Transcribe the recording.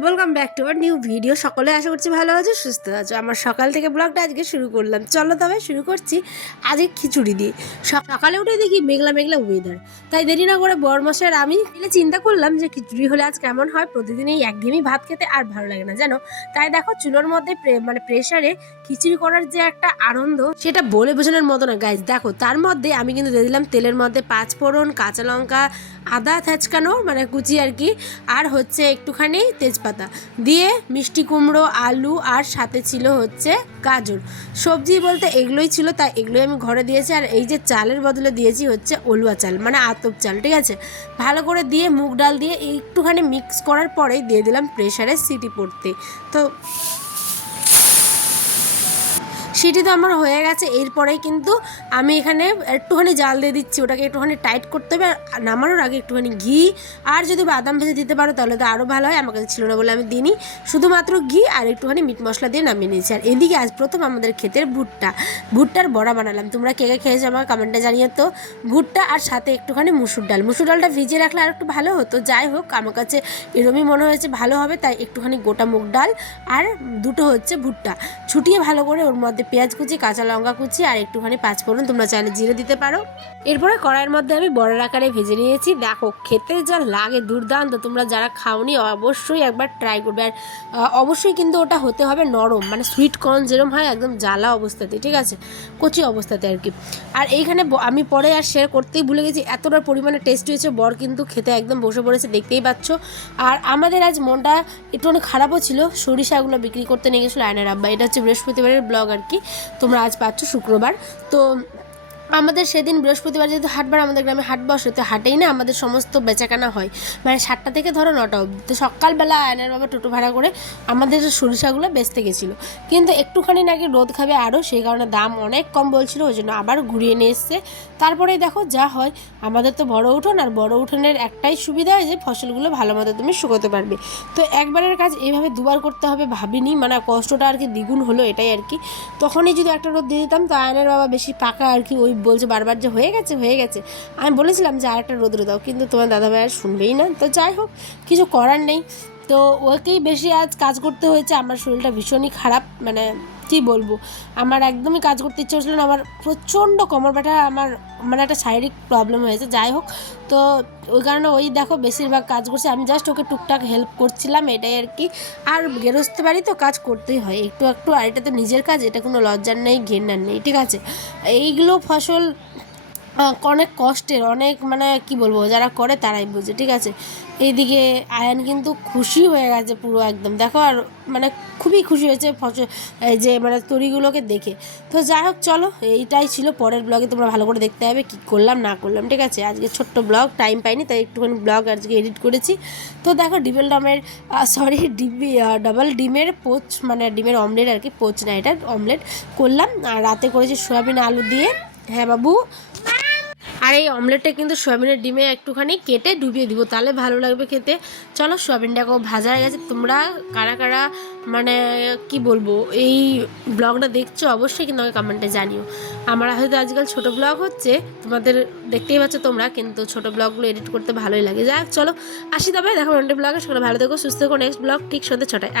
Welcome back to our new video. সকলে আশা করছি ভালো আছো, সুস্থ আছো। আমার সকাল থেকে ব্লগটা আজকে শুরু করলাম। চলো তবে শুরু করছি আজকে খিচুড়ি দিয়ে। সকালে উঠে দেখি মেঘলা মেঘলা ওয়েদার, তাই দেরি না করে বড়মশাইয়ের আমি চিন্তা করলাম যে খিচুড়ি হলে আজ কেমন হয়। প্রতিদিন এই একঘেয়েমি ভাত খেতে আর ভালো লাগে না জানো। তাই দেখো চুলোর মধ্যে প্রেসারে খিচুড়ি করার যে একটা আনন্দ সেটা বলে বোঝানোর মতো না গাইজ। দেখো তার মধ্যে আমি কিন্তু দিয়ে দিলাম তেলের মধ্যে 5 ফোড়ন, কাঁচা লঙ্কা, আদা থেঁচকানো মানে কুচি আর কি, আর হচ্ছে একটুখানি তেজপাতা দিয়ে মিষ্টি কুমড়ো, আলু আর সাথে ছিল হচ্ছে গাজর। সবজি বলতে এগুলোই ছিল, তাই এগুলোই আমি ঘরে দিয়েছি। আর এই যে চালের বদলে দিয়েছি হচ্ছে অলুয়া চাল মানে আতপ চাল, ঠিক আছে। ভালো করে দিয়ে মুগ ডাল দিয়ে একটুখানি মিক্স করার পরেই দিয়ে দিলাম প্রেসারে সিটি পড়তে। তো সিটি তো আমার হয়ে গেছে। এরপরেই কিন্তু আমি এখানে একটুখানি জাল দিয়ে দিচ্ছি, ওটাকে একটুখানি টাইট করতে হবে। আর নামানোর আগে একটুখানি ঘি আর যদি বাদাম ভেজে দিতে পারো তাহলে তো আরও ভালো হয়। আমার কাছে ছিল না বলে আমি দিইনি, শুধুমাত্র ঘি আর একটুখানি মিট মশলা দিয়ে নামিয়ে নিয়েছি। আর এদিকে আজ প্রথম আমাদের ক্ষেতের ভুট্টার বড়া বানালাম। তোমরা কে কে খেয়েছো আমার কমেন্টে জানিয়ে। তো ভুট্টা আর সাথে একটুখানি মুসুর ডালটা ভিজিয়ে রাখলে আর একটু ভালো হতো। যাই হোক আমার কাছে এরমই মনে হয়েছে ভালো হবে, তাই একটুখানি গোটা মুগ ডাল আর দুটো হচ্ছে ভুট্টা ছুটিয়ে ভালো করে ওর মধ্যে পেঁয়াজ কুচি, কাঁচা লঙ্কা কুচি আর একটুখানি 5 ফোড়ন, তোমরা চাইলে জিরে দিতে পারো। এরপরে কড়াইয়ের মধ্যে আমি বড়ার আকারে ভেজে নিয়েছি। দেখো খেতে যা লাগে দুর্দান্ত। তোমরা যারা খাওনি অবশ্যই একবার ট্রাই করবে। আর অবশ্যই কিন্তু ওটা হতে হবে নরম, মানে সুইট কর্ন যেরকম হয় একদম জ্বালা অবস্থাতে, ঠিক আছে, কচি অবস্থাতে আর কি। আর এইখানে আমি পরে আর শেয়ার করতেই ভুলে গেছি, এতটা পরিমাণে টেস্ট হয়েছে। বর কিন্তু খেতে একদম বসে পড়েছে, দেখতেই পাচ্ছ। আর আমাদের আজ মনটা একটুখানি খারাপও ছিল, সরিষাগুলো বিক্রি করতে নিয়ে গেছিলো আয়নার আব্বা। এটা হচ্ছে বৃহস্পতিবারের ব্লগ আর কি, তোমরা আজ পাচ্ছ শুক্রবার। তো আমাদের সেদিন বৃহস্পতিবার যেহেতু হাটবার, আমাদের গ্রামে হাট বসে, তো হাটেই না আমাদের সমস্ত বেচাকেনা হয়, মানে 7টা থেকে ধরো 9টা অবধি। তো সকালবেলা আয়নার বাবা টোটো ভাড়া করে আমাদের সরিষাগুলো বেচতে গেছিলো, কিন্তু একটুখানি নাকি রোদ খাবে আরও, সেই কারণে দাম অনেক কম বলছিল, ওই জন্য আবার ঘুরিয়ে নিয়ে এসছে। তারপরেই দেখো যা হয়। আমাদের তো বড় উঠোন, আর বড় উঠোনের একটাই সুবিধা হয় যে ফসলগুলো ভালো মতো তুমি শুকোতে পারবে। তো একবারের কাজ এইভাবে দুবার করতে হবে ভাবিনি, মানে কষ্টটা আর কি দ্বিগুণ হলো, এটাই আর কি। তখনই যদি একটা রোদ দিয়ে দিতাম তো আয়নার বাবা বেশি পাকা আর কি, ওই বলছে বারবার যে হয়ে গেছে। আমি বলেছিলাম যে আরেকটা রোদ্রে দাও, কিন্তু তোমার দাদাভাই আর শুনবেই না। তো যাই হোক, কিছু করার নেই। তো ওকেই বেশি আজ কাজ করতে হয়েছে। আমার শরীরটা ভীষণই খারাপ, মানে কী বলবো, আমার একদমই কাজ করতে ইচ্ছে হচ্ছিল না। আমার প্রচণ্ড কোমর ব্যথা, আমার মানে একটা শারীরিক প্রবলেম হয়েছে। যাই হোক, তো ওই কারণে ওই দেখো বেশিরভাগ কাজ করছে, আমি জাস্ট ওকে টুকটাক হেল্প করছিলাম, এটাই আর কি। আর গেরস্তে বাড়ি তো কাজ করতেই হয় একটু একটু, আর এটা তো নিজের কাজ, এটা কোনো লজ্জার নেই, ঘেন্নার নেই, ঠিক আছে। এইগুলো ফসল অনেক কষ্টের, অনেক মানে কি বলবো, যারা করে তারাই বোঝে, ঠিক আছে। এইদিকে আয়ান কিন্তু খুশি হয়ে গেছে পুরো একদম, দেখো। আর মানে খুবই খুশি হয়েছে ফসল এই যে মানে তরিগুলোকে দেখে। তো যাই হোক চলো, এইটাই ছিল। পরের ব্লগে তোমরা ভালো করে দেখতে হবে কী করলাম না করলাম, ঠিক আছে। আজকে ছোট্ট ব্লগ, টাইম পাইনি তাই একটুখানি ব্লগ আজকে এডিট করেছি। তো দেখো ডাবল ডিমের পোচ, মানে ডিমের অমলেট আর কি, পোচ না এটা অমলেট করলাম। আর রাতে করেছি সয়াবিন আলু দিয়ে। হ্যাঁ বাবু। আর এই অমলেটটা কিন্তু সয়াবিনের ডিমে একটুখানি কেটে ডুবিয়ে দিব, তাহলে ভালো লাগবে খেতে। চলো, সয়াবিনটাকেও ভাজা হয়ে গেছে। তোমরা কারা কারা মানে কি বলবো এই ব্লগটা দেখছো অবশ্যই কিন্তু আমাকে কমেন্টে জানিও। আমার হয়তো আজকাল ছোটো ব্লগ হচ্ছে, তোমাদের দেখতেই পাচ্ছ তোমরা, কিন্তু ছোটো ব্লগগুলো এডিট করতে ভালোই লাগে। যাই হোক চলো আসি, তবে দেখো অন্য ব্লগে। সকালে ভালো থেকো, সুস্থ থেকো। নেক্সট ব্লগ ঠিক সন্ধ্যে 6টায়।